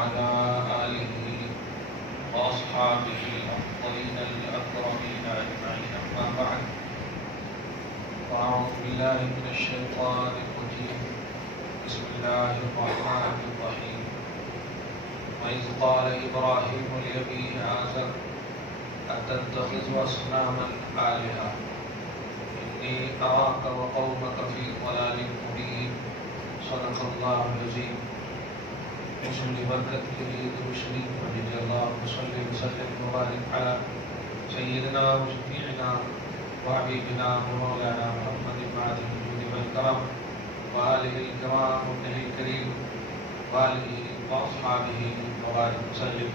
وعلى آله وأصحابه الأفضلين الأكرمين أجمعين، أما بعد، فأعوذ بالله من الشيطان الرجيم. بسم الله الرحمن الرحيم. وإذ قال إبراهيم لأبيه آزر أتتخذ أصناما آلهة إني أراك وقومك في ضلال مبين. صدق الله العظيم. رسول برکت کے لیے درود شریف پڑھیے. اللهم صل وسلم وبارك على سيدنا وشفيعنا وحبيبنا ومولانا محمد معدن الجود والكرم وآله الكرام وابنه الكريم وآله وأصحابه وبارك وسلم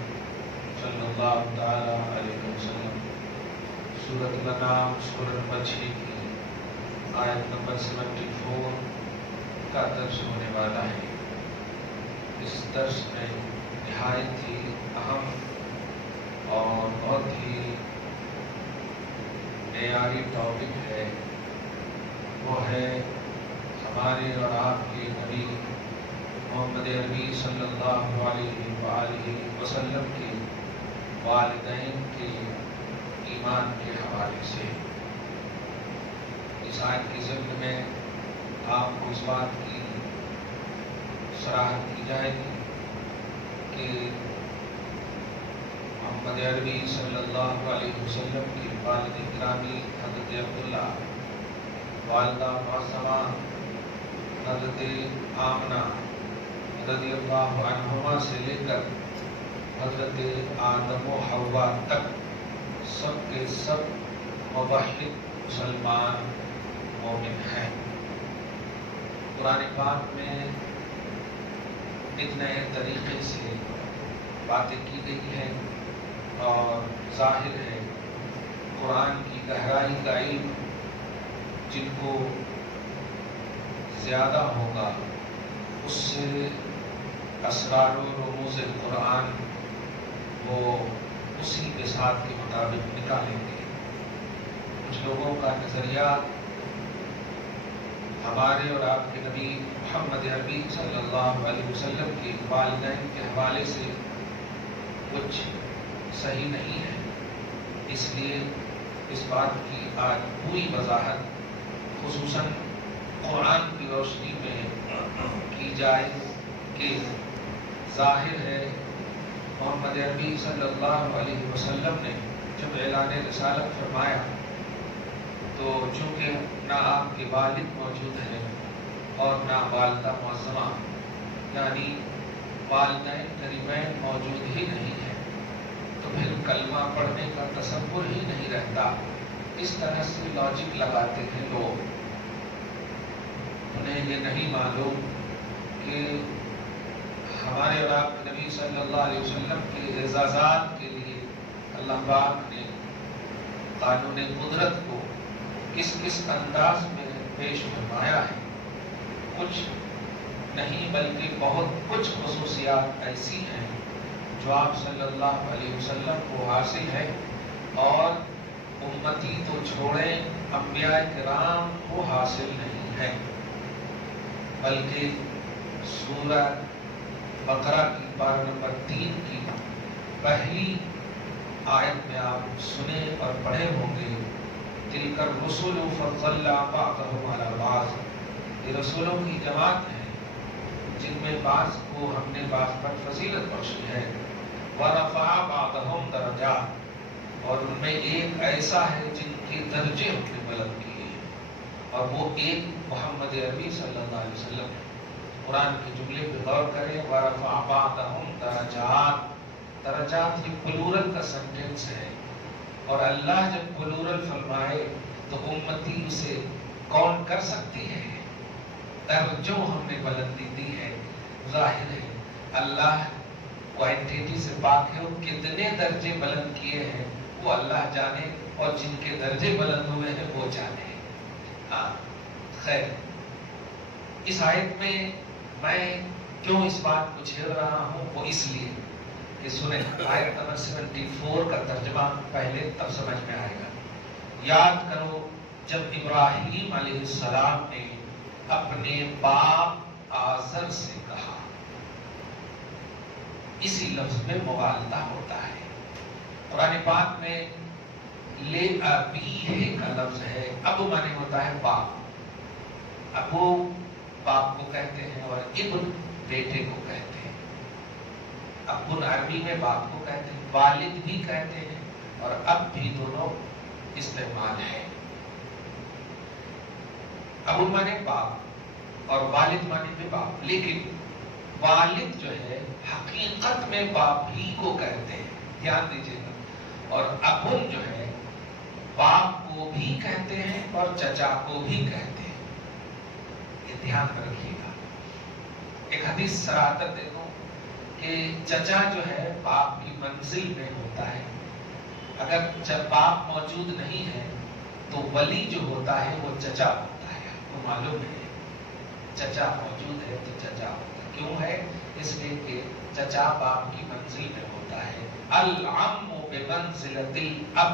صلی اللہ تعالی علیہ وسلم. سورۃ الانعام سورہ نمبر 6 کی آیت نمبر 74 کا درس ہونے والا ہے. اس درس میں نہایت ہی اہم اور بہت ہی معیاری ٹاپک ہے، وہ ہے ہمارے اور آپ کے نبی محمد عربی صلی اللہ علیہ وآلہ وسلم کے والدین کے ایمان کے حوالے سے. اس آیت کی ضمن میں آپ کو اس بات کی صراحت کی جائے گی کہ محمد عربی صلی اللہ علیہ وسلم کی والد گرامی حضرت عبداللہ، والدہ معصمہ حضرت آمنہ رضی اللہ عنہما سے لے کر حضرت آدم و حوا تک سب کے سب موحد مسلمان مومن ہیں. قرآن پاک میں ایک نئے طریقے سے باتیں کی گئی ہیں اور ظاہر ہے قرآن کی گہرائی کا علم جن کو زیادہ ہوگا اس سے اسرار و رموز قرآن وہ اسی بساط کے مطابق نکالیں گے. کچھ لوگوں کا نظریہ ہمارے اور آپ کے نبی محمد عربی صلی اللہ علیہ وسلم کے والدین کے حوالے سے کچھ صحیح نہیں ہے. اس لیے اس بات کی آج پوری وضاحت خصوصاً قرآن کی روشنی میں کی جائے کہ ظاہر ہے محمد عربی صلی اللہ علیہ وسلم نے جب اعلان رسالت فرمایا تو چونکہ نہ آپ کے والد موجود ہیں اور نہ والدہ معصمہ یعنی والدین قریبین موجود ہی نہیں ہیں، تو پھر کلمہ پڑھنے کا تصور ہی نہیں رہتا. اس طرح سے لاجک لگاتے ہیں لوگ. انہیں یہ نہیں معلوم کہ ہمارے اور آپ نبی صلی اللہ علیہ وسلم کے اعزازات کے لیے اللہ پاک نے قانون قدرت کو کس کس انداز میں پیش فرمایا ہے. کچھ نہیں بلکہ بہت کچھ خصوصیات ایسی ہیں جو آپ صلی اللہ علیہ وسلم کو حاصل ہے اور امتی تو چھوڑیں انبیاء کرام کو حاصل نہیں ہے. بلکہ سورہ بقرہ کی پارہ نمبر 3 کی پہلی آیت میں آپ سنے اور پڑھے ہوں گے تلک الرسل فضلنا بعضهم علی بعض. یہ رسولوں کی جماعت ہے جن میں بعض کو ہم نے بعض پر فضیلت بخشی ہے. ورفع بعضهم درجات، اور ان میں ایک ایسا ہے جن کے درجے ہم نے بلند کیے ہیں اور وہ ایک محمد عربی صلی اللہ علیہ وسلم ہے. قرآن کے جملے پہ غور کریں. ورفع بعضهم درجات، درجات یہ پلورل کا سینٹینس ہے اور اللہ جب پلورل فرمائے تو امتی اسے کون کر سکتی ہے؟ درجوں ہم نے بلندی دی ہے. ظاہر ہے اللہ کوانٹیٹی سے پاک ہے، وہ کتنے درجے بلند کیے ہیں وہ اللہ جانے اور جن کے درجے بلند ہوئے ہیں وہ جانے. خیر، اس آیت میں میں کیوں اس بات کو چھیڑ رہا ہوں وہ اس لیے کہ سنیں آیت نمبر 74 کا ترجمہ پہلے تب سمجھ میں آئے گا. یاد کرو جب ابراہیم علیہ السلام نے اپنے باپ آزر سے کہا، اسی لفظ میں مغالطہ ہوتا ہے۔ قرآن پاک میں لے ابیہ کا لفظ ہے، اب مانے ہوتا ہے باپ، ابو باپ کو کہتے ہیں اور ابن بیٹے کو کہتے ہیں۔ ابن عربی میں باپ کو کہتے ہیں، والد بھی کہتے ہیں اور اب بھی دونوں استعمال ہے۔ ابو مانے باپ اور والد مانے بھی باپ، لیکن والد جو ہے حقیقت میں باپ ہی کو کہتے ہیں، دھیان دیجیے گا، اور ابن جو ہے باپ کو بھی کہتے ہیں اور چچا کو بھی کہتے ہیں، یہ دھیان میں رکھیے گا۔ ایک حدیث صراحتن دیکھو کہ چچا جو ہے باپ کی منزل میں ہوتا ہے، اگر جب باپ موجود نہیں ہے تو ولی جو ہوتا ہے وہ چچا ہوتا ہے، آپ کو معلوم ہے چچا موجود ہے تو چچا ہوتا ہے، کیوں ہے؟ اس لیے کہ چچا باپ کی منزل میں ہوتا ہے۔ العم بمنزلۃ الاب،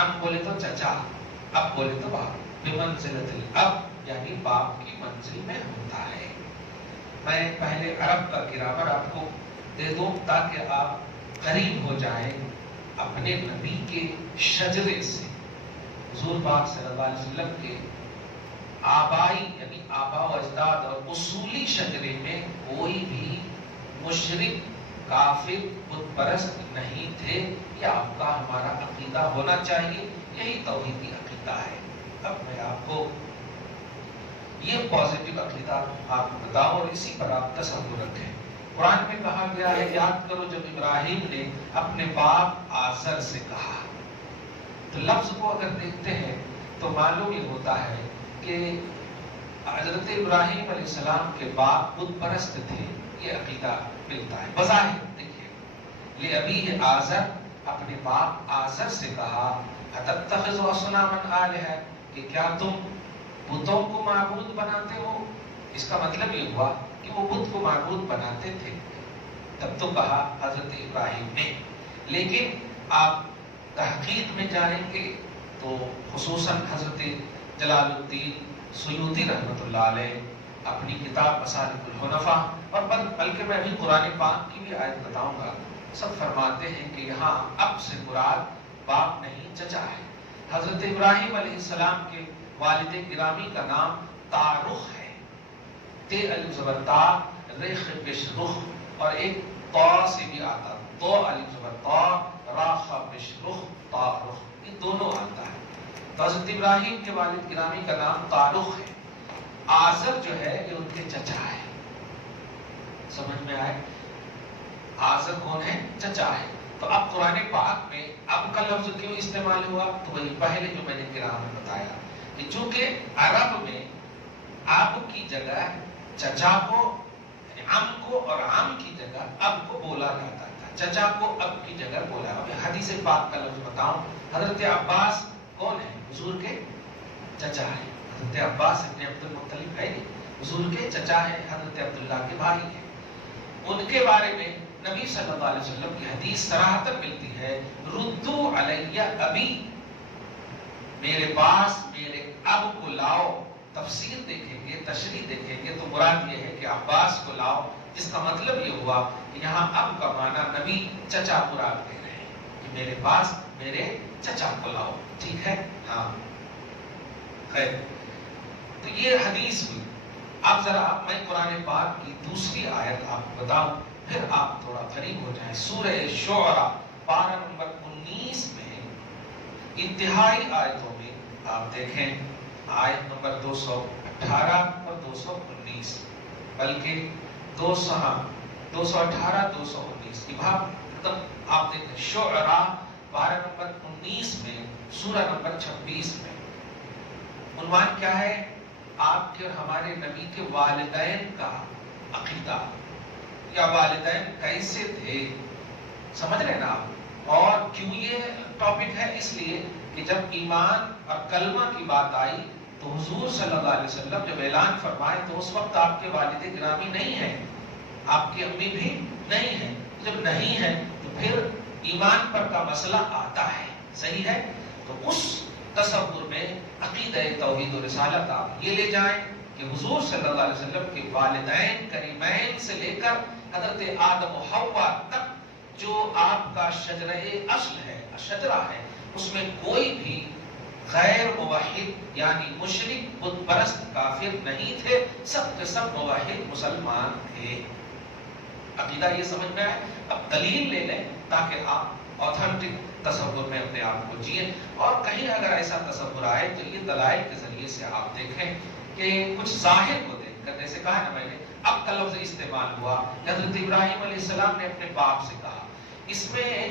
عم بولے تو چچا، اب بولے تو باپ، بمنزلۃ الاب یعنی باپ کی منزل میں ہوتا ہے۔ میں پہلے عرب کا گرامر آپ کو دے دوں تاکہ آپ قریب ہو جائیں اپنے نبی کے شجرے سے، حضور پاک صلی اللہ علیہ وسلم کے آبائی یعنی آبا و اجداد اور اصولی شجرے میں کوئی بھی مشرک کافر بت پرست نہیں تھے۔ یہ آپ کا ہمارا عقیدہ ہونا چاہیے، یہی توحیدی عقیدہ ہے۔ اب میں آپ کو یہ پازیٹیو عقیدہ آپ کو بتاؤں اور اسی پر آپ تصور رکھیں۔ قرآن میں کہا گیا ہے، یاد کرو جب ابراہیم نے اپنے باپ آزر سے کہا، تو لفظ کو اگر دیکھتے ہیں تو معلوم یہ ہوتا ہے کہ حضرت ابراہیم علیہ السلام کے باپ بت پرست تھے، یہ عقیدہ ملتا ہے بظاہر۔ دیکھیے، لِأَبِيهِ آزر، اپنے باپ آزر سے کہا، أَتَتَّخِذُ أَصْنَامًا آلِهَةً، کہ کیا تم بتوں کو معبود بناتے ہو؟ اس کا مطلب یہ ہوا کہ وہ بت کو معبود بناتے تھے، تب تو کہا حضرت ابراہیم نے۔ لیکن آپ تحقیق میں جائیں گے تو خصوصاً حضرت جلال الدین سیوطی رحمۃ اللہ علیہ اپنی کتاب مسالک الحنفاء، اور بلکہ میں ابھی قرآن پاک کی بھی آیت بتاؤں گا، سب فرماتے ہیں کہ یہاں اب سے مراد باپ نہیں چچا ہے۔ حضرت ابراہیم علیہ السلام کے والد گرامی کا نام تارخ ہے، تے الف زبر تا، ریخ پیش رخ، اور ایک طا سے بھی آتا، تو الف زبر تا، راخ پیش رخ، تارخ، یہ دونوں آتا ہے۔ تو حضرت ابراہیم کے والد گرامی کا نام تارخ ہے۔ آزر جو ہے یہ ان کے چچا ہے، سمجھ میں آئے؟ آزر کون ہے؟ چچا ہے۔ تو اب قرآن پاک میں اب کا لفظ کیوں استعمال ہوا؟ تو وہی پہلے جو میں نے گرامر بتایا کہ چونکہ عرب میں اب کی جگہ چچا کو، یعنی عم کو، اور عم کی جگہ اب کو بولا جاتا تھا، چچا کو اب کی جگہ بولا۔ اب حدیث پاک کا لفظ بتاؤں، حضرت عباس کون ہے؟ حضور کے چچا ہے، حضرت عباس ابن عبد المطلب ہے، حضور کے چچا ہے، حضرت عبداللہ کے بھائی ہیں۔ ان کے بارے میں نبی صلی اللہ علیہ وسلم کی حدیث صراحتاً ملتی ہے، ردو علیہ ابی، میرے پاس میرے اب کو لاؤ۔ تفسیر دیکھیں گے، تشریح دیکھیں گے تو مراد یہ ہے کہ عباس کو لاؤ، جس کا مطلب یہ ہوا کہ یہاں اب کا معنی نبی چچا مراد دے رہے ہیں کہ میرے پاس میرے چچا کو لاؤ، ٹھیک ہے؟ ہاں خیر، تو یہ حدیث ہوئی۔ اب ذرا میں قرآن پاک کی دوسری آیت آپ کو بتاؤں، پھر آپ تھوڑا قریب ہو جائیں۔ سورہ شعراء پارہ نمبر 19 میں انتہائی آیتوں میں آپ دیکھیں، آیت نمبر 218 اور 219، بلکہ 218 219 کی بات ایک آپ دیکھیں۔ شعراء پارہ نمبر 19 میں، سورہ نمبر 26 میں عنوان کیا ہے؟ آپ کے اور ہمارے نبی کے والدین کا عقیدہ، یا والدین کیسے تھے، سمجھ رہے نا آپ؟ اور کیوں یہ ٹاپک ہے؟ اس لیے کہ جب ایمان اور کلمہ کی بات آئی تو حضور صلی اللہ علیہ وسلم جب اعلان فرمائے تو اس وقت آپ کے والد گرامی نہیں ہیں، آپ کی امی بھی نہیں ہیں۔ جب نہیں ہے تو پھر ایمان پر کا مسئلہ آتا ہے، صحیح ہے؟ تو اس تصور میں عقیدہ توحید و رسالت آپ یہ لے جائیں کہ حضور صلی اللہ علیہ وسلم کے والدین کریمین سے لے کر حضرت آدم و حوا تک جو آپ کا شجرہ اصل ہے، شجرہ ہے، اس میں کوئی بھی غیر موحد یعنی مشرک بت پرست کافر نہیں تھے، سب کے سب موحد مسلمان تھے۔ عقیدہ یہ سمجھ میں آئے؟ اب دلیل لے لیں تاکہ آپ آتھنٹک تصور میں اپنے آپ کو جئیں، اور کہیں اگر ایسا تصور آئے تو یہ دلائل کے ذریعے سے آپ دیکھیں کہ کچھ ظاہر کو دیکھ کر، جیسے کہا نا میں نے، اب کا لفظ استعمال ہوا کہ حضرت ابراہیم علیہ السلام نے اپنے باپ سے کہا، اس میں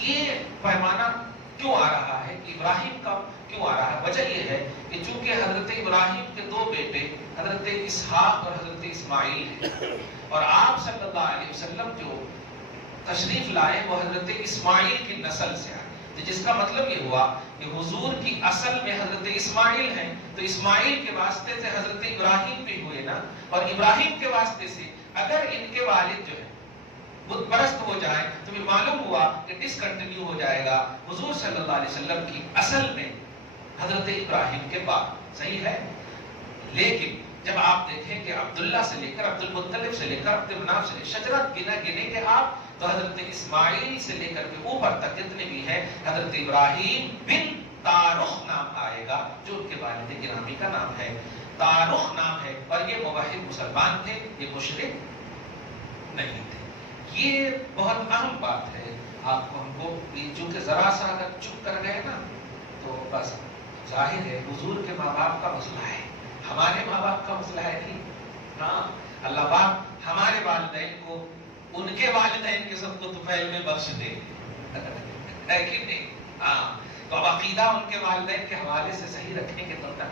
یہ پیمانہ کیوں آ رہا ہے، ابراہیم کا کیوں آ رہا ہے؟ وجہ یہ ہے کہ چونکہ حضرت ابراہیم کے دو بیٹے حضرت اسحاق اور حضرت اسماعیل ہیں، اور آپ صلی اللہ علیہ وسلم جو تشریف لائے وہ حضرت اسماعیل کی نسل سے آئے، تو جس کا مطلب یہ ہوا کہ حضور کی اصل میں حضرت اسماعیل ہیں، تو اسماعیل کے واسطے سے حضرت ابراہیم بھی ہوئے نا، اور ابراہیم کے واسطے سے اگر ان کے والد جو ہے بت پرست ہو جائے تو پھر معلوم ہوا کہ ڈسکنٹینیو ہو جائے گا حضور صلی اللہ علیہ وسلم کی اصل میں حضرت ابراہیم کے بعد، صحیح ہے؟ لیکن جب آپ دیکھیں کہ عبداللہ سے لے کر عبد المطلب سے لے کر عبد المناف سے لے شجرت گنے گے آپ تو حضرت اسماعیل سے لے کر کے اوپر تک جتنے بھی ہیں حضرت ابراہیم بن تارخ نام آئے گا، جو ان کے والد گرامی کا نام ہے، تارخ نام ہے، اور یہ موحد مسلمان تھے، یہ مشرک نہیں تھے۔ یہ بہت اہم بات ہے، آپ کو ہم کو چونکہ ذرا سا اگر چپ کر گئے نا تو بس ظاہر ہے حضور کے ماں باپ کا مسئلہ ہے، ہمارے ماں باپ کا مسئلہ ہے نہیں۔ ہاں اللہ پاک ہمارے والدین کو ان کے والدین کے سب کو طفیل میں بخش دے، ہے کہ نہیں؟ ہاں تو اب عقیدہ ان کے والدین کے حوالے سے صحیح رکھیں گے تو نا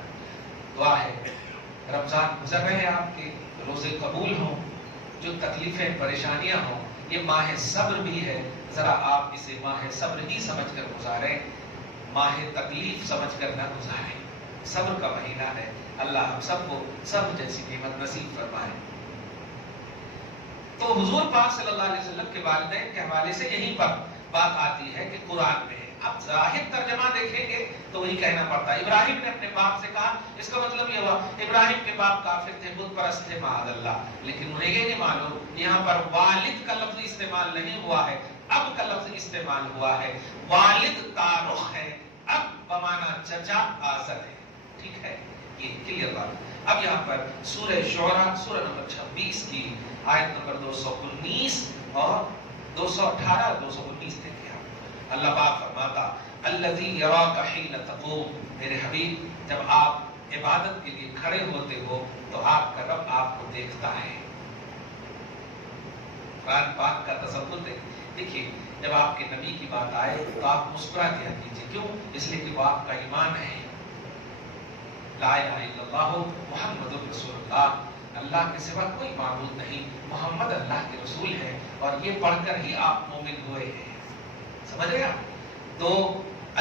دعا ہے رمضان گزر رہے ہیں آپ کے، روزے قبول ہوں، جو تکلیفیں پریشانیاں ہوں، یہ ماہ صبر بھی ہے، ذرا آپ اسے ماہ صبر ہی سمجھ کر گزاریں، ماہ تکلیف سمجھ کر نہ گزاریں، صبر کا مہینہ ہے، اللہ ہم سب کو صبر جیسی نعمت نصیب فرمائے۔ تو حضور پاک صلی اللہ علیہ وسلم کے والدین کے حوالے سے یہیں پر بات آتی ہے کہ قرآن میں ہے۔ اب ظاہر ترجمہ دیکھیں گے تو وہی کہنا پڑتا ہے، ابراہیم نے اپنے باپ سے کہا، اس کا مطلب یہ ہوا ابراہیم کے باپ کافر تھے، بت پرست تھے، معاذ اللہ، لیکن انہیں یہ نہیں معلوم یہاں پر والد کا لفظ استعمال نہیں ہوا ہے، اب کا لفظ استعمال ہوا ہے، والد تارخ ہے، اب بمانا چچا آزر ہے، ٹھیک ہے، یہ کلیئر بات۔ اب یہاں پر سورہ شعراء سورہ نمبر 26 کی آیت نمبر 219 اور 218 219 دیکھیں۔ اللہ پاک فرماتا الذی یراک حین تقوم، میرے حبیب جب آپ عبادت کے لیے کھڑے ہوتے ہو تو آپ کا رب آپ کو دیکھتا ہے۔ قرآن پاک کا تصور دیکھیے، جب آپ کے نبی کی بات آئے تو آپ مسکرا دیا کیجیے، کیوں؟ اس لیے کہ وہ آپ کا ایمان ہے، لا الہ الا اللہ محمد رسول اللہ، اللہ کے سوا کوئی معبود نہیں، محمد اللہ کے رسول ہے، اور یہ پڑھ کر ہی آپ مومن ہوئے ہیں، سمجھ رہے آپ؟ تو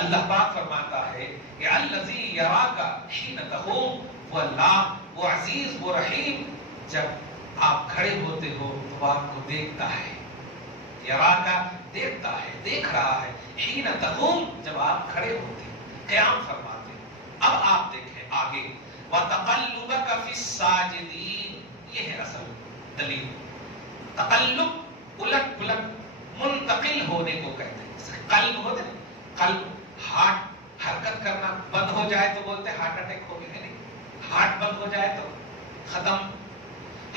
اللہ پاک فرماتا ہے کہ الذی یراک حین تقوم، وہ اللہ، وہ عزیز، وہ رحیم، جب آپ کھڑے ہوتے ہو تو وہ آپ کو دیکھتا ہے، یراک دیکھتا ہے، دیکھ رہا ہے، حین تقوم جب آپ کھڑے ہوتے قیام فرماتے۔ اب آپ دیکھیں آگے، وَتَقَلُّبَكَ فِي السَّاجِدِينَ، یہ ہے اصل دلیل۔ تقلب الٹ پلٹ منتقل ہونے کو کہتے ہیں، قلب ہوتے ہیں، قلب ہارٹ حرکت کرنا بند ہو جائے تو بولتے ہارٹ اٹیک ہو گیا، ہے نہیں؟ ہارٹ بند ہو جائے تو ختم،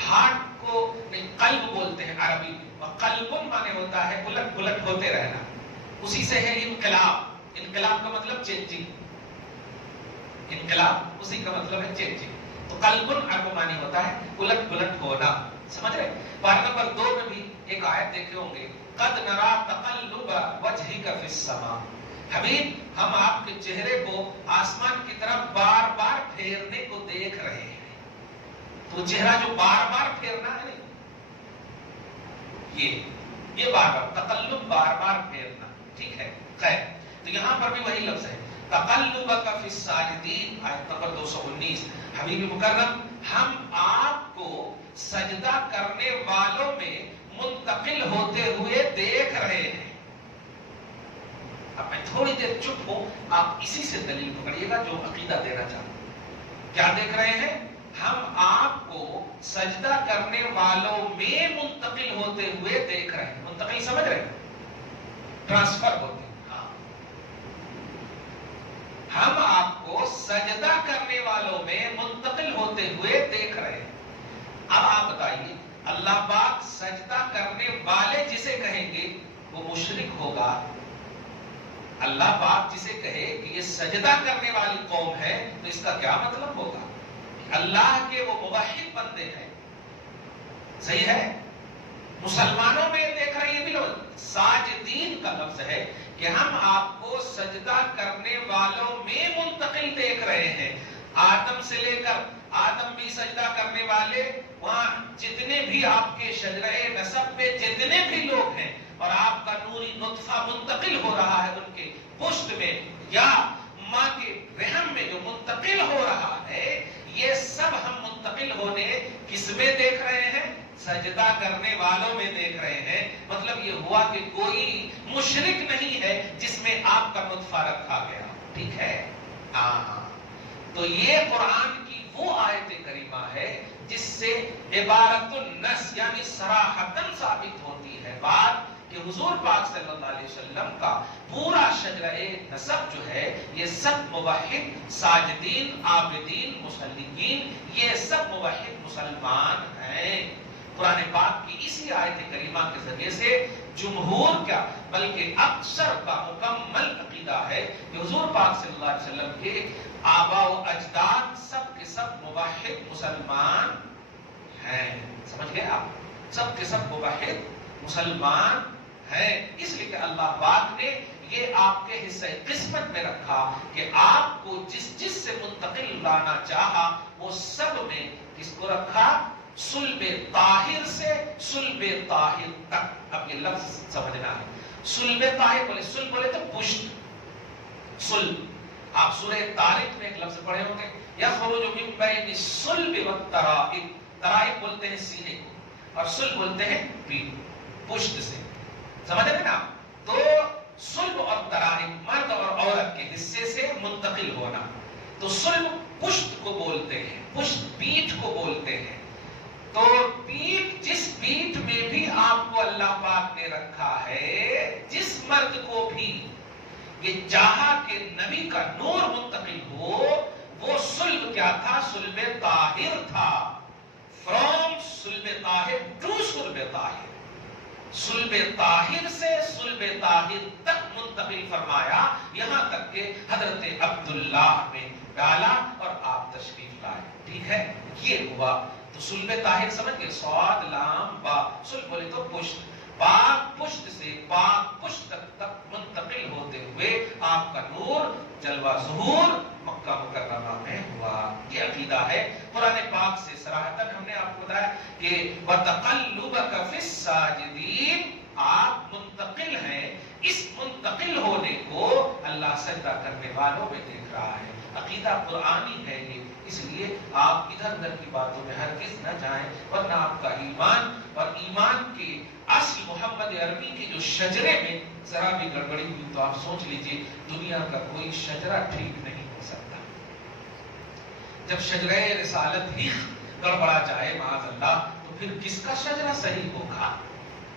ہارٹ کو نہیں قلب بولتے ہیں عربی میں، اور قلب مانے ہوتا ہے الٹ پلٹ ہوتے رہنا، اسی سے ہے انقلاب، انقلاب کا مطلب چینجنگ، انقلاب اسی کا مطلب ہے چینجنگ، تو قلب عرب مانی ہوتا ہے الٹ پلٹ ہونا، سمجھ رہے؟ پارہ نمبر 2 میں بھی ایک آیت دیکھے ہوں گے، قد نرا تقلب وجهك في السماء، حبیب ہم آپ کے چہرے کو آسمان کی طرف بار بار پھیرنے کو دیکھ رہے ہیں، تو چہرہ جو بار بار پھیرنا ہے یہ بار بار تقلب، بار بار پھیرنا، ٹھیک ہے، خیر، تو یہاں پر بھی وہی لفظ ہے تقلبک فی الساجدین، آیت نمبر 219، حبیب مکرم ہم آپ کو سجدہ کرنے والوں میں منتقل ہوتے ہوئے دیکھ رہے ہیں۔ اب میں تھوڑی دیر چپ ہوں، آپ اسی سے دلیل پکڑیے گا جو عقیدہ دینا چاہتا ہوں۔ کیا دیکھ رہے ہیں؟ ہم آپ کو سجدہ کرنے والوں میں منتقل ہوتے ہوئے دیکھ رہے ہیں. منتقل سمجھ رہے ہیں؟ ٹرانسفر ہوتے ہیں. ہاں، ہم آپ کو سجدہ کرنے والوں میں منتقل ہوتے ہوئے دیکھ رہے ہیں. اب آپ بتائیے، اللہ پاک سجدہ کرنے والے جسے کہیں گے وہ مشرک ہوگا. اللہ پاک جسے کہے کہ یہ سجدہ کرنے والی قوم ہے تو اس کا کیا مطلب ہوگا؟ اللہ کے وہ موحد بندے ہیں. صحیح ہے؟ مسلمانوں میں دیکھ رہے ہیں، بھی لوگ ساجدین کا لفظ ہے کہ ہم آپ کو سجدہ کرنے والوں میں منتقل دیکھ رہے ہیں. آدم سے لے کر آدم بھی سجدہ کرنے والے، وہاں جتنے بھی آپ کے شجرہ نسب میں جتنے بھی لوگ ہیں، اور آپ کا نوری نطفہ منتقل ہو رہا ہے ان کے پشت میں یا ماں کے رحم میں جو منتقل ہو رہا ہے، یہ سب ہم منتقل ہونے کس میں دیکھ رہے ہیں؟ سجدہ کرنے والوں میں دیکھ رہے ہیں. مطلب یہ ہوا کہ کوئی مشرک نہیں ہے جس میں آپ کا نطفہ رکھا گیا. ٹھیک ہے؟ ہاں. تو یہ قرآن کی وہ آیت کریمہ ہے جس سے عبارت النص یعنی صراحتاً ثابت ہوتی ہے بات کہ حضور پاک صلی اللہ علیہ وسلم کا پورا شجرہ نسب جو ہے یہ سب موحد، ساجدین، عابدین، مصلین، یہ سب موحد مسلمان ہیں. قرآن پاک کی اسی آیت کریمہ کے ذریعے سے جمہور کا بلکہ اکثر کا مکمل عقیدہ ہے کہ حضور پاک صلی اللہ علیہ وسلم کے آباء و اجداد سب کے سب موحد مسلمان ہیں. سمجھ گئے آپ؟ سب کے سب موحد مسلمان ہیں. اس لیے کہ اللہ پاک نے یہ آپ کے حصہ قسمت میں رکھا کہ آپ کو جس سے منتقل لانا چاہا وہ سب میں کس کو رکھا؟ صلب طاہر سے صلب طاہر تک. اب یہ لفظ سمجھنا ہے. صلب طاہر بولے، صلب بولے تو پشت. صلب آپ سورہ طارق میں ایک لفظ پڑھے ہوں گے، یخرج من بین الصلب والترائب. ترائب بولتے ہیں سینے کو اور صلب بولتے ہیں پیٹھ، پشت سے. سمجھ رہے نا؟ تو صلب اور ترائب مرد اور عورت کے حصے سے منتقل ہونا. تو صلب پشت کو بولتے ہیں، پشت پیٹھ کو بولتے ہیں. تو پیٹھ، جس پیٹھ میں بھی آپ کو اللہ پاک نے رکھا ہے، جس مرد کو بھی یہ چاہا کہ نبی کا نور منتقل ہو، وہ صلب کیا تھا؟ صلب طاہر تھا. فرام صلب طاہر ٹو صلب طاہر. صلب طاہر سے صلب طاہر تک منتقل فرمایا، یہاں تک کہ حضرت عبداللہ میں ڈالا اور آپ تشریف لائے. ٹھیک ہے؟ یہ ہوا. تو صلب طاہر سمجھ گئے؟ صاد لام با. صلب بولے تو پشت. پاک پشت سے پاک پشت تک منتقل ہوتے ہوئے آپ کا نور جلوہ ظہور مکہ مکرمہ میں ہوا. یہ عقیدہ ہے. قرآن پاک سے صراحتاً ہم نے آپ کو بتایا کہ وَتَقَلُّبَكَ فِي السَّاجِدِينَ، آپ منتقل ہیں. اس منتقل ہونے کو اللہ سجدہ کرنے والوں میں دیکھ رہا ہے. عقیدہ قرآنی ہے یہ. اس لیے آپ ادھر ادھر کی باتوں میں ہرگز نہ جائیں، ورنہ آپ کا ایمان اور ایمان کے اصل محمد عربی کے جو شجرے میں ذرا بھی گڑبڑی ہوئی تو آپ سوچ لیجئے دنیا کا کوئی شجرہ ٹھیک نہیں ہو سکتا. جب شجرہ رسالت ہی گڑبڑا جائے معاذ اللہ تو پھر کس کا شجرہ صحیح ہوگا؟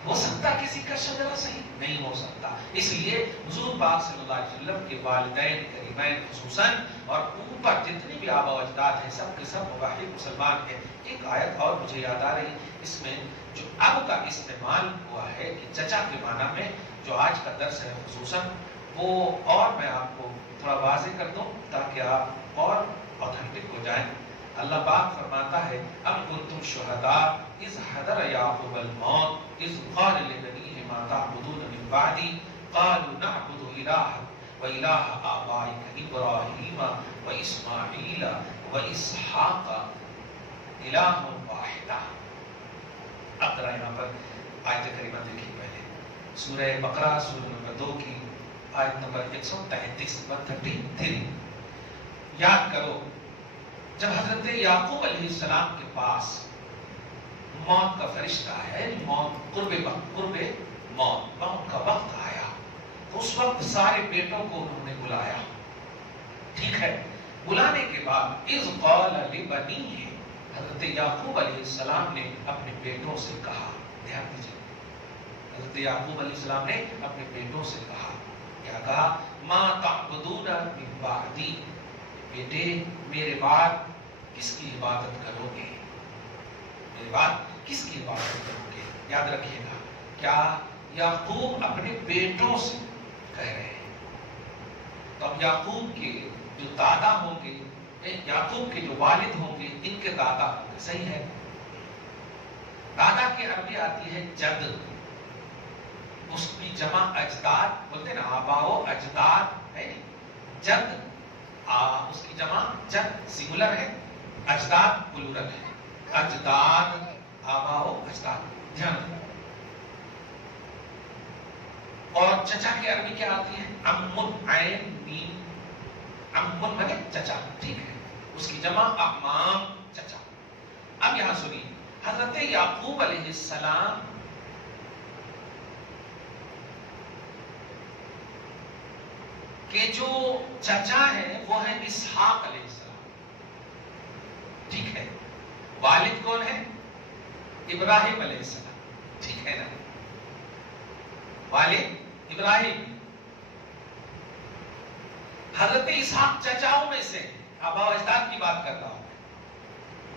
ہو سکتا کسی کا شجرہ صحیح نہیں ہو سکتا. اس لیے حضور پاک صلی اللہ علیہ وسلم کے والدین کریمین خصوصاً اور اوپر جتنے بھی آبا و اجداد ہیں سب کے سب موحد مسلمان ہیں. ایک آیت اور مجھے یاد آ رہی، اس میں جو اب کا استعمال ہوا ہے کہ چچا کے معنی میں جو آج کا درس ہے خصوصاً وہ اور میں آپ کو تھوڑا واضح کر دوں تاکہ آپ اور اوتھینٹک ہو جائیں. اللہ پاک فرماتا ہے ام کنتم شہداء اذ حضر یعقوب الموت اذ قال لبنیہ ما تعبدون من بعدی قالوا نعبد الہک وإلہ آبائک ابراہیم واسماعیل واسحاق الہ واحدہ. اب ذرا یہاں پر آیت کریمہ دیکھیے. پہلے سورہ بقرہ سورہ نمبر 2 کی آیت نمبر 133 133. یاد کرو جب حضرت یعقوب علیہ السلام کے پاس موت کا فرشتہ ہے، موت قرب موت کا وقت آیا تو اس وقت سارے بیٹوں کو انہوں نے بلایا. ٹھیک ہے؟ بلانے کے بعد اذ قال لبنیہ، حضرت یعقوب علیہ السلام نے اپنے بیٹوں سے کہا، دھیان دیجیے، حضرت یعقوب علیہ السلام نے اپنے بیٹوں سے کہا، کیا کہا؟ ما تعبدون من بعدی، بیٹے میرے بعد کس کی عبادت کرو گے؟ میرے بعد کس کی عبادت کرو گے؟ یاد رکھیے گا، کیا یعقوب اپنے بیٹوں سے کہہ رہے ہیں؟ تو اب یعقوب کے جو دادا ہوں گے، یعقوب کے جو والد ہوں گے، ان کے دادا ہوں گے، صحیح ہے؟ دادا کی عربی آتی ہے جد، اس کی جمع اجداد بولتے ہیں نا، آبا و اجداد ہے، جد اس کی جمع جد سنگولر ہے، اجداد پلورل ہے، اجداد آبا و اجداد، دھیان رکھیں۔ اور چچا کی عربی کیا آتی ہے؟ امن عین میم، امن مانے چچا، ٹھیک ہے، اس کی جمع اعمام، چچا۔ اب یہاں سنیے، حضرت یعقوب علیہ السلام کے جو چچا ہیں وہ ہیں اسحاق علیہ السلام، ٹھیک ہے؟ والد کون ہے؟ ابراہیم علیہ السلام، ٹھیک ہے نا؟ والد ابراہیم، حضرت اسحاق چچاؤں میں سے، آبا و اجداد کی بات کرتا ہوں،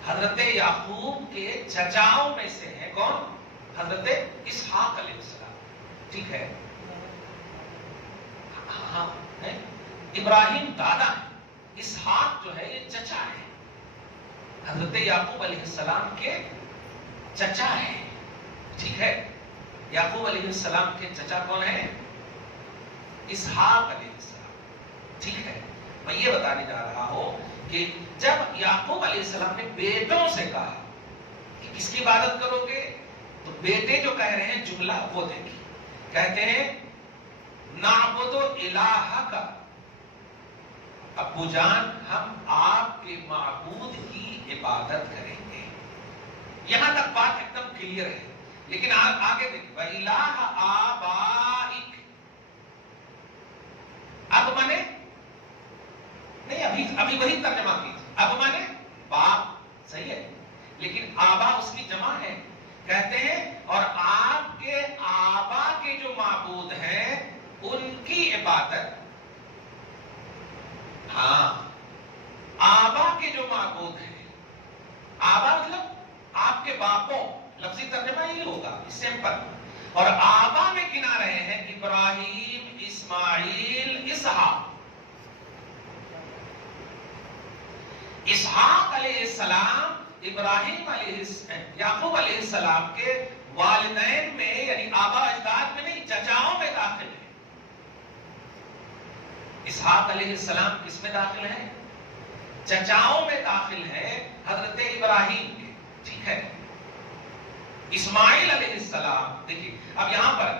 حضرت یعقوب کے چچاؤں میں سے ہے کون؟ حضرت اسحاق علیہ السلام، ٹھیک ہے؟ ہاں، ابراہیم دادا ہے، اسحاق جو ہے یہ چچا ہے، حضرت یعقوب علیہ السلام کے چچا ہے، ٹھیک ہے؟ یعقوب علیہ السلام کے چچا کون ہیں؟ اسحاق علیہ السلام، ٹھیک ہے؟ میں یہ بتانے جا رہا ہوں کہ جب یعقوب علیہ السلام نے بیٹوں سے کہا کہ کس کی عبادت کرو گے، تو بیٹے جو کہہ رہے ہیں جملہ وہ دیکھیں، کہتے ہیں نعبد الہک، ابو جان ہم آپ کے معبود کی عبادت کریں گے۔ یہاں تک بات ایک دم کلیئر ہے، لیکن آپ آگے دیکھیں، وَإِلَٰهَ آبَائِكَ، اب مانے نہیں، ابھی وہی ترجمہ کی، اب مانے باپ، صحیح ہے، لیکن آبا اس کی جمع ہے، کہتے ہیں اور آپ کے آبا کے جو معبود ہیں ان کی عبادت، ہاں آبا کے جو معبود ہیں، آبا مطلب آپ کے باپوں، لفظی ترجمہ یہی ہوگا، سمپل، اور آبا میں گنا رہے ہیں ابراہیم، اسماعیل، اسحاق۔ اسحاق علیہ السلام ابراہیم یعقوب علیہ السلام کے والدین میں، یعنی آبا اجداد میں نہیں، چچاؤں میں داخل ہے۔ اسحاق علیہ السلام کس میں داخل ہے؟ چچاؤں میں داخل ہے، حضرت ابراہیم کے، ٹھیک ہے؟ اسماعیل علیہ السلام، دیکھیے اب یہاں پر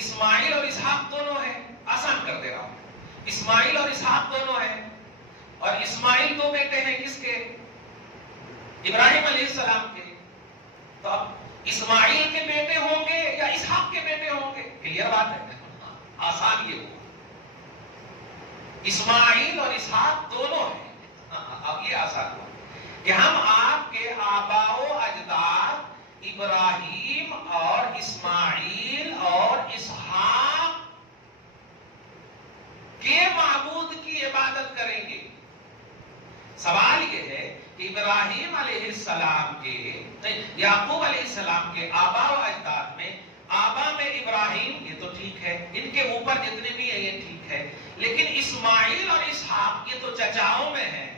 اسماعیل اور اسحاق دونوں ہیں، آسان کر دے رہا ہوں، اسماعیل اور اسحاق دونوں ہیں، اور اسماعیل دو بیٹے ہیں کس کے؟ ابراہیم علیہ السلام کے، تو اب اسماعیل کے بیٹے ہوں گے یا اسحاق کے بیٹے ہوں گے؟ کلیئر بات ہے، آسان یہ ہوا، اسماعیل اور اسحاق دونوں ہیں، اب یہ آسان ہوا کہ ہم آپ کے آبا و اجداد ابراہیم اور اسماعیل اور اسحاق کے معبود کی عبادت کریں گے۔ سوال یہ ہے کہ ابراہیم علیہ السلام کے، یعقوب علیہ السلام کے آبا و اجداد میں، آبا میں ابراہیم، یہ تو ٹھیک ہے، ان کے اوپر جتنے بھی ہیں یہ ٹھیک ہے، لیکن اسماعیل اور اسحاق یہ تو چچاؤں میں ہیں،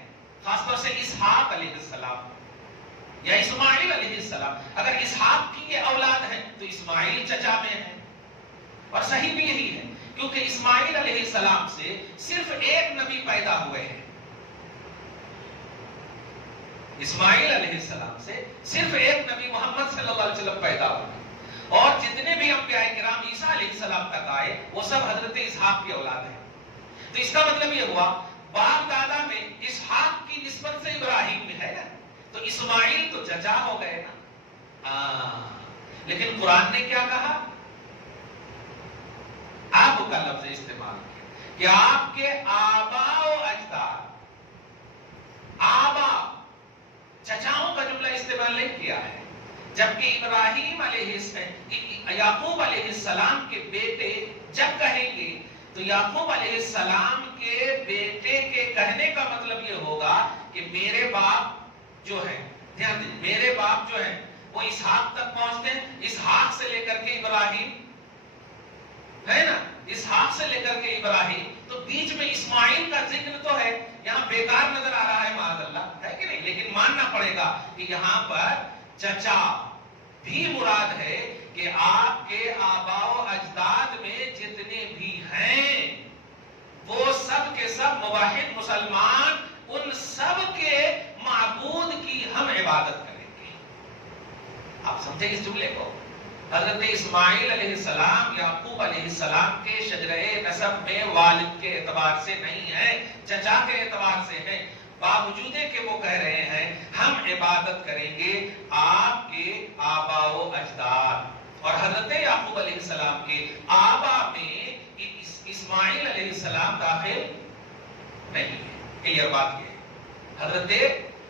خاص طور سے اسحاق علیہ السلام یا اسماعیل علیہ السلام، اگر اسحاق کی یہ اولاد ہے تو اسماعیل چچا میں ہے، اور صحیح بھی یہی ہے، کیونکہ اسماعیل علیہ السلام سے صرف ایک نبی پیدا ہوئے ہیں، اسماعیل علیہ السلام سے صرف ایک نبی محمد صلی اللہ علیہ وسلم پیدا ہوئے، اور جتنے بھی انبیاء کرام عیسیٰ علیہ السلام تک آئے وہ سب حضرت اسحاق کی اولاد ہیں۔ تو اس کا مطلب یہ ہوا باپ دادا میں اسحاق کی نسبت سے ابراہیم میں ہے نا، تو اسماعیل تو چچا ہو گئے نا، لیکن قرآن نے کیا کہا؟ آپ کا لفظ استعمال کیا کہ آپ کے آبا و اجداد، آبا چچاؤں کا جملہ استعمال نہیں کیا ہے. جبکہ یعقوب علیہ السلام کے بیٹے جب کہیں گے تو یعقوب علیہ السلام کے بیٹے کے کہنے کا مطلب یہ ہوگا کہ میرے باپ جو ہے، دھیان دیں، میرے باپ جو ہے وہ اسحاق تک پہنچتے ہیں، اسحاق سے لے کر کے ابراہیم ہے نا، اسحاق سے لے کر کے ابراہیم، تو بیچ میں اسماعیل کا ذکر تو ہے، یہاں بیکار نظر آ رہا ہے معاذ اللہ، ہے کہ نہیں؟ لیکن ماننا پڑے گا کہ یہاں پر چچا بھی مراد ہے کہ آپ کے آباء و اجداد میں جتنے بھی ہیں وہ سب کے سب موحد مسلمان، ان سب کے معبود کی ہم عبادت کریں گے. آپ سمجھیں اس جملے کو؟ حضرت اسماعیل علیہ السلام یعقوب علیہ السلام کے شجرہ نسب میں والد کے اعتبار سے نہیں ہے، چچا کے اعتبار سے ہے، باوجود کہ وہ کہہ رہے ہیں ہم عبادت کریں گے آپ کے آباء و اجداد. اور حضرت یعقوب علیہ السلام کے آبا میں اسماعیل علیہ السلام داخل نہیں ہے. کلیئر بات یہ، حضرت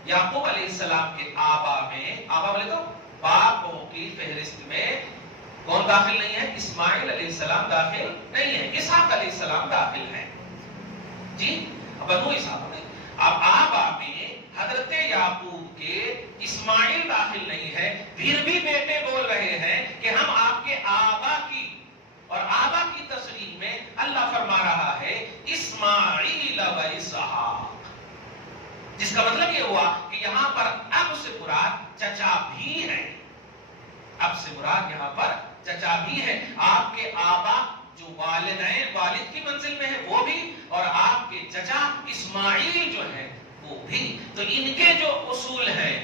یعقوب علیہ السلام کے آبا میں، آبا بولے تو باپوں کی فہرست میں کون داخل نہیں ہے؟ اسماعیل علیہ السلام داخل نہیں ہے، اسحاق علیہ السلام داخل ہیں. جی بنو اسحاق نہیں. اب آبا میں حضرت یعقوب کے اسماعیل داخل نہیں ہے، پھر بھی بیٹے بول رہے ہیں کہ ہم آپ کے آبا کی، اور آبا کی تصریح میں اللہ فرما رہا ہے اسماعیل و اسحاق، جس کا مطلب یہ ہوا کہ یہاں پر اب سے مراد چچا بھی ہے. اب سے مراد یہاں پر چچا بھی ہے. آپ کے آبا جو والدین والد کی منزل میں ہے وہ بھی، اور آپ کے چچا اسماعیل جو ہے وہ بھی. تو ان کے جو اصول ہیں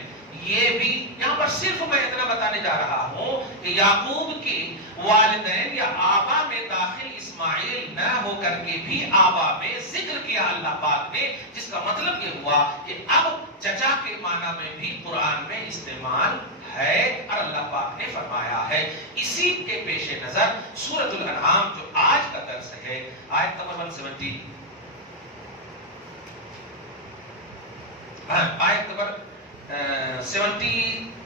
یہ بھی یہاں پر صرف میں اتنا بتانے جا رہا ہوں کہ یعقوب کے والدین یا آبا میں داخل اسماعیل نہ ہو کر کے بھی آبا میں ذکر کیا اللہ پاک نے، جس کا مطلب یہ ہوا کہ اب چچا کے معنی میں بھی قرآن میں استعمال ہے اور اللہ پاک نے فرمایا ہے. اسی کے پیش نظر سورۃ الانعام جو آج کا درس ہے، آیت نمبر 170 آیت نمبر 74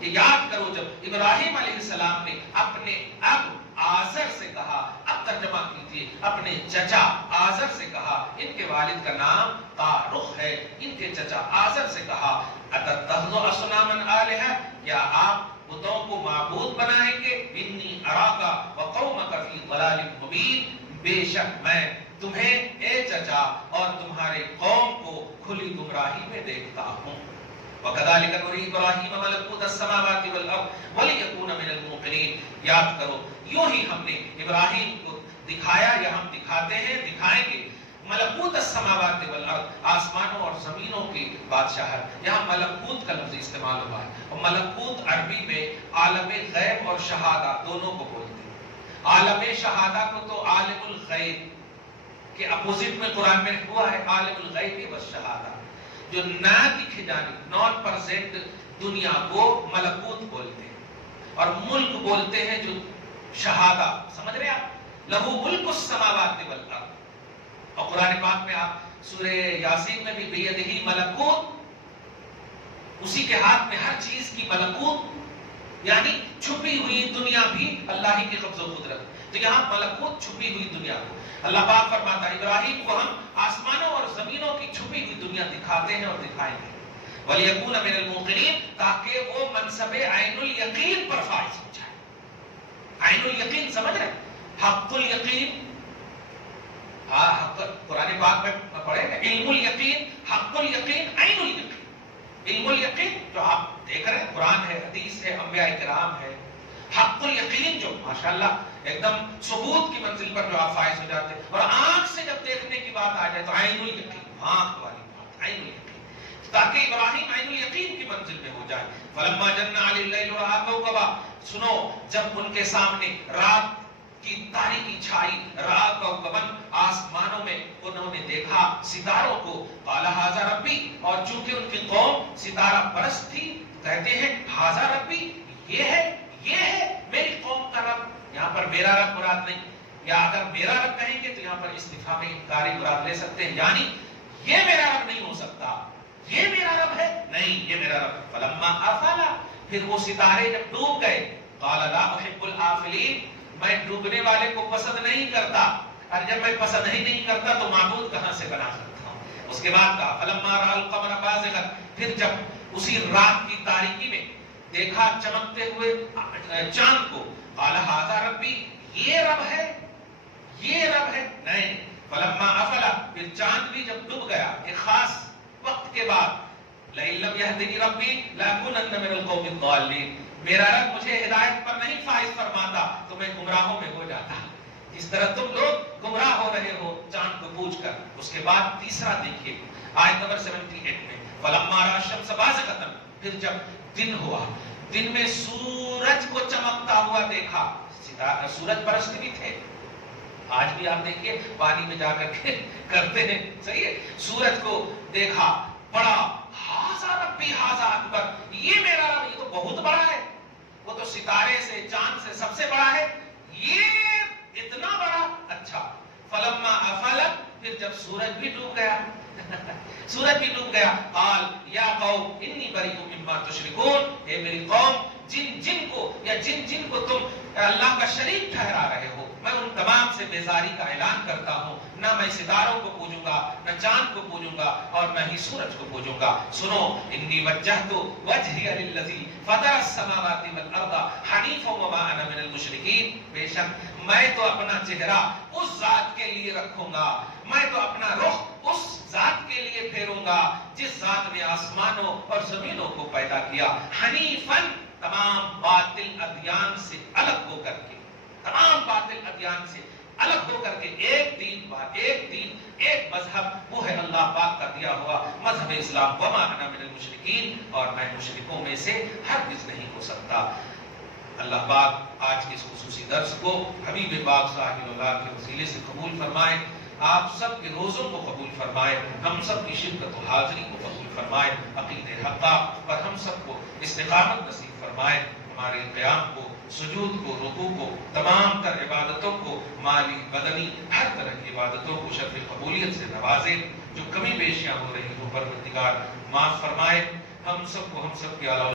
یہ یاد کرو جب ابراہیم علیہ السلام نے اپنے اب آزر سے کہا، اب ترجمہ کیجئے، اپنے چچا آزر سے کہا، ان کے والد کا نام تارخ ہے، ان کے چچا آزر سے کہا اتتخذوا اصناما آلہہ، کیا آپ بتوں کو معبود بنائیں گے؟ انی اراک وقومک فی ضلال مبین، بے شک میں تمہیں اے چچا اور تمہارے قوم کو کھلی گمراہی میں دیکھتا ہوں. وَكَذَلِكَ نُرِي إِبْرَاهِيمَ مَلَكُوتَ السَّمَاوَاتِ وَالْأَرْضِ وَلِيَكُونَ مِنَ الْمُوقِنِينَ. یاد کرو یوں ہی ہم نے ابراہیم کو دکھایا یا ہم دکھاتے ہیں، دکھائیں گے ملکوت السماوات والارض، آسمانوں اور زمینوں کی بادشاہت. یہاں ملکوت کا لفظ استعمال ہوا ہے، اور ملکوت عربی میں عالم غیب اور شہادہ دونوں کو بولتے ہیں. عالم شہادہ کو تو عالم الغیب کے اپوزٹ میں قرآن میں ہوا ہے عالم الغیب و شہادہ، جو نہ دکھے جانے نان پرزینٹ دنیا کو ملکوت بولتے ہیں، اور ملک بولتے ہیں جو شہادہ. سمجھ رہے آپ؟ لہو ملک السماوات والارض. اور قرآن پاک میں آپ سورہ یاسین میں بھی بیدہی ملکوت، اسی کے ہاتھ میں ہر چیز کی ملکوت، یعنی چھپی ہوئی دنیا بھی اللہ ہی کی قبض و قدرت. تو یہاں ملکوت چھپی ہوئی دنیا کو اللہ پاک فرماتا ہے ابراہیم کو ہم آسمانوں اور زمینوں کی چھپی ہوئی دنیا دکھاتے ہیں اور دکھائیں گے. وَلِيَكُونَ مِنَ الْمُوقِنِينَ، تاکہ وہ منصب عین الیقین پر فائز ہو جائے. عین الیقین سمجھ رہے ہیں؟ حق الیقین، قرآن پاک میں پڑھیں گے علم الیقین، حق الیقین، عین الیقین. علم الیقین جو آپ دیکھ رہے ہیں قرآن ہے، حدیث ہے، انبیاء کرام ہے. حق الیقین جو ماشاءاللہ ایک دم ثبوت کی منزل پر جو آپ فائز ہو جاتے ہیں، اور آنکھ سے جب دیکھنے کی بات آ جائے تو عین الیقین، آنکھ والی بات، عین الیقین، تاکہ ابراہیم عین الیقین کی منزل میں ہو جائے. فلما جن علی اللیل رأى کوكبا، سنو جب ان کے سامنے رات کی تاریکی چھائی، رأى کوكبا، آسمانوں میں انہوں نے دیکھا ستاروں کو. قال ھذا ربی، اور چونکہ ان کی قوم ستارہ پرست تھی کہتے ہیں ھذا ربی، یہ ہے میری قوم کا رب. یہاں پر میرا رب مراد نہیں، یا اگر میرا رب کہیں گے تو یہاں پر استفہام انکاری مراد لے سکتے ہیں، یعنی یہ میرا رب نہیں ہو سکتا، یہ میرا رب ہے نہیں یہ میرا رب. فلما افل، پھر وہ ستارے جب ڈوب گئے، قال لا احب الافلین، میں ڈوبنے والے کو پسند نہیں کرتا، اور جب میں پسند ہی نہیں کرتا تو معبود کہاں سے بنا سکتا ہوں. اس کے بعد کہا فلما رأى القمر بازغا، پھر جب اسی رات کی تاریکی میں دیکھا چمکتے ہوئے چاند کو، قال ھذا ربی، یہ رب ہے، یہ رب ہے. نہیں، فلما افل، پھر چاند بھی جب ڈوب گیا ایک خاص وقت کے بعد، لئن لم يهدني ربی لأكونن من القوم الضالین، میرا رب مجھے ہدایت پر نہیں فائز فرماتا تو میں گمراہوں میں ہو جاتا. اس طرح تم لوگ گمراہ ہو رہے ہو چاند کو پوچھ کر. اس کے بعد تیسرا دیکھیے آیت نمبر 78 میں، فلما رأى الشمس بازغة، پھر جب دن ہوا، دن میں سورج کو چمکتا ہوا دیکھا. سورج پرست بھی تھے، آج بھی آپ دیکھیے پانی میں جا کر کے کرتے ہیں، صحیح ہے. سورج کو دیکھا، پڑھا ھذا ربی ھذا اکبر، یہ میرا رب، یہ تو بہت بڑا ہے، وہ تو ستارے سے چاند سے سب سے بڑا ہے، یہ اتنا بڑا. اچھا، فلما افل، پھر جب سورج بھی ڈوب گیا سورج بھی ڈوب گیا، قال یا قوم انی بریء مما تشرکون، اے میری قوم، جن کو تم اللہ کا شریک ٹھہرا رہے ہو، میں ان تمام سے بیزاری کا اعلان کرتا ہوں. نہ میں ستاروں کو پوجوں گا، نہ چاند کو پوجوں گا، اور نہ ہی سورج کو پوجوں گا. سنو، انی وجہت وجہی للذی فطر السماوات والارض حنیفا وما انا من المشرکین، بے شک میں تو اپنا چہرہ اس ذات کے لیے رکھوں گا، میں تو اپنا رخ اس ذات کے لیے پھیروں گا جس ذات نے آسمانوں اور زمینوں کو پیدا کیا. حنیفاً، تمام باطل ادیان سے الگ ہو کر کے، تمام باطل ادیان سے الگ ہو کر کے ایک دین، ایک مذہب، وہ ہے اللہ پاک کا دیا ہوا مذہب اسلام. وما انا من المشرکین، اور میں مشرکوں میں سے ہرگز نہیں ہو سکتا. اللہ پاک آج کے اس خصوصی درس کو حبیب پاک صاحب اللہ کے وسیلے سے قبول فرمائے، آپ سب کے روزوں کو قبول فرمائے، ہم سب کی شرکت و حاضری کو قبول فرمائے، عقیدہ حقہ پر ہم سب کو استقامت نصیب فرمائے، ہمارے قیام کو، سجود کو، رکوع کو، تمام تر عبادتوں کو، مالی بدنی ہر طرح کی عبادتوں کو شرف قبولیت سے نوازے. جو کمی بیشیاں ہو رہی ہو پروردگار معاف فرمائے. ہم سب کو، ہم سب کے اعلیٰ